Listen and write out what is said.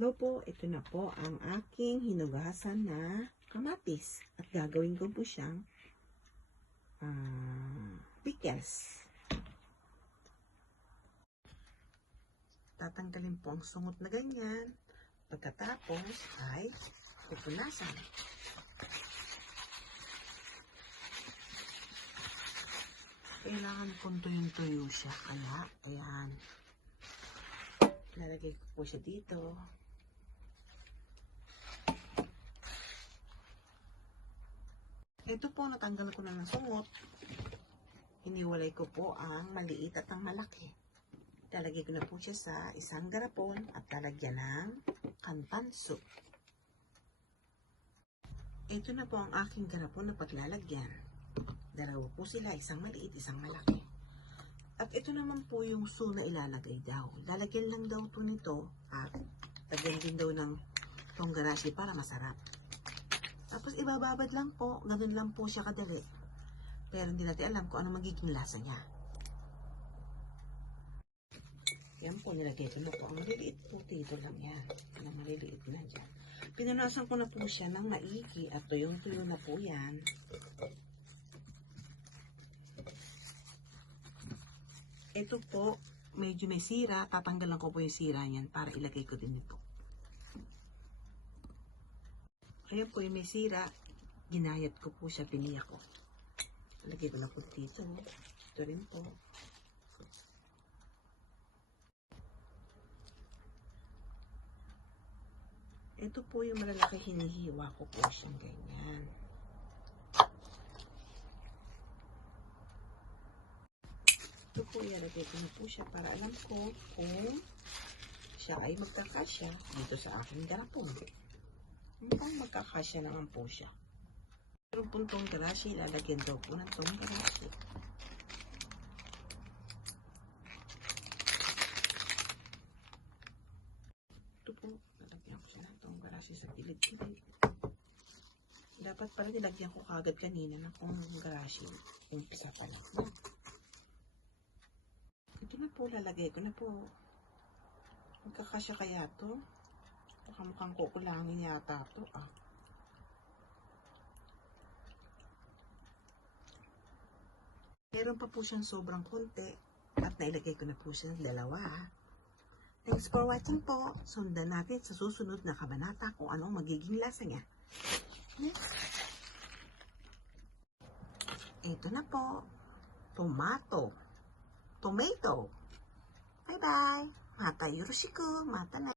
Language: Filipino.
Hello po, ito na po ang aking hinugasan na kamatis. At gagawin ko po siyang pickles. Tatanggalin po ang sungot na ganyan. Pagkatapos ay pupunasan. Kailangan kong tuyong-tuyo siya. Kaya, ayan. Lalagay ko po siya dito. Ito po, natanggal ko na ng sungot. Hiniwalay ko po ang maliit at ang malaki. Lalagay ko na po siya sa isang garapon at lalagyan ng kantanso. Ito na po ang aking garapon na paglalagyan. Dalawa po sila, isang maliit, isang malaki. At ito naman po yung su na ilalagay daw. Lalagyan lang daw po nito at lagyan din daw ng tonggarasi para masarap. Tapos ibababad lang po, ganun lang po siya kadali. Pero hindi natin alam kung ano magiging lasa niya. Yan po, nilagay ko na po. Ang maliliit po dito lang yan. Ang maliliit na dyan. Pinunasan ko na po siya ng maigi at tuyong-tuyo na po yan. Ito po, medyo may sira. Tatanggalan ko po yung sira niyan para ilagay ko din ito. Ayan po yung may sira. Ginayat ko po siya, piniyak ko. Lagay ko na po dito. Ito rin po. Ito po yung malalaki, hinihiwa ko po siyang ganyan. Ito po, ilalagay ko na po siya para alam ko kung siya ay magkakasya dito sa aking garapon. Mukhang magkakasya naman po siya. Meron pong tonggarasi, ilalagyan daw po ng tonggarasi. Ito po, lalagyan ko siya ng tonggarasi sa gilid-gilid. Dapat pala nilagyan ko kagad kanina ng tonggarasi. Umpisa pa lang. Ito na po, lalagay ko na po. Magkakasya kaya to? Baka mukhang kukulangin yata to Meron pa po siyang sobrang konti at nailagay ko na po siya ng dalawa. Thanks for watching po. Sundan natin sa susunod na kabanata kung anong magiging lasa niya. Ito na po. Tomato. Bye-bye. Mata yoroshiku. Mata na.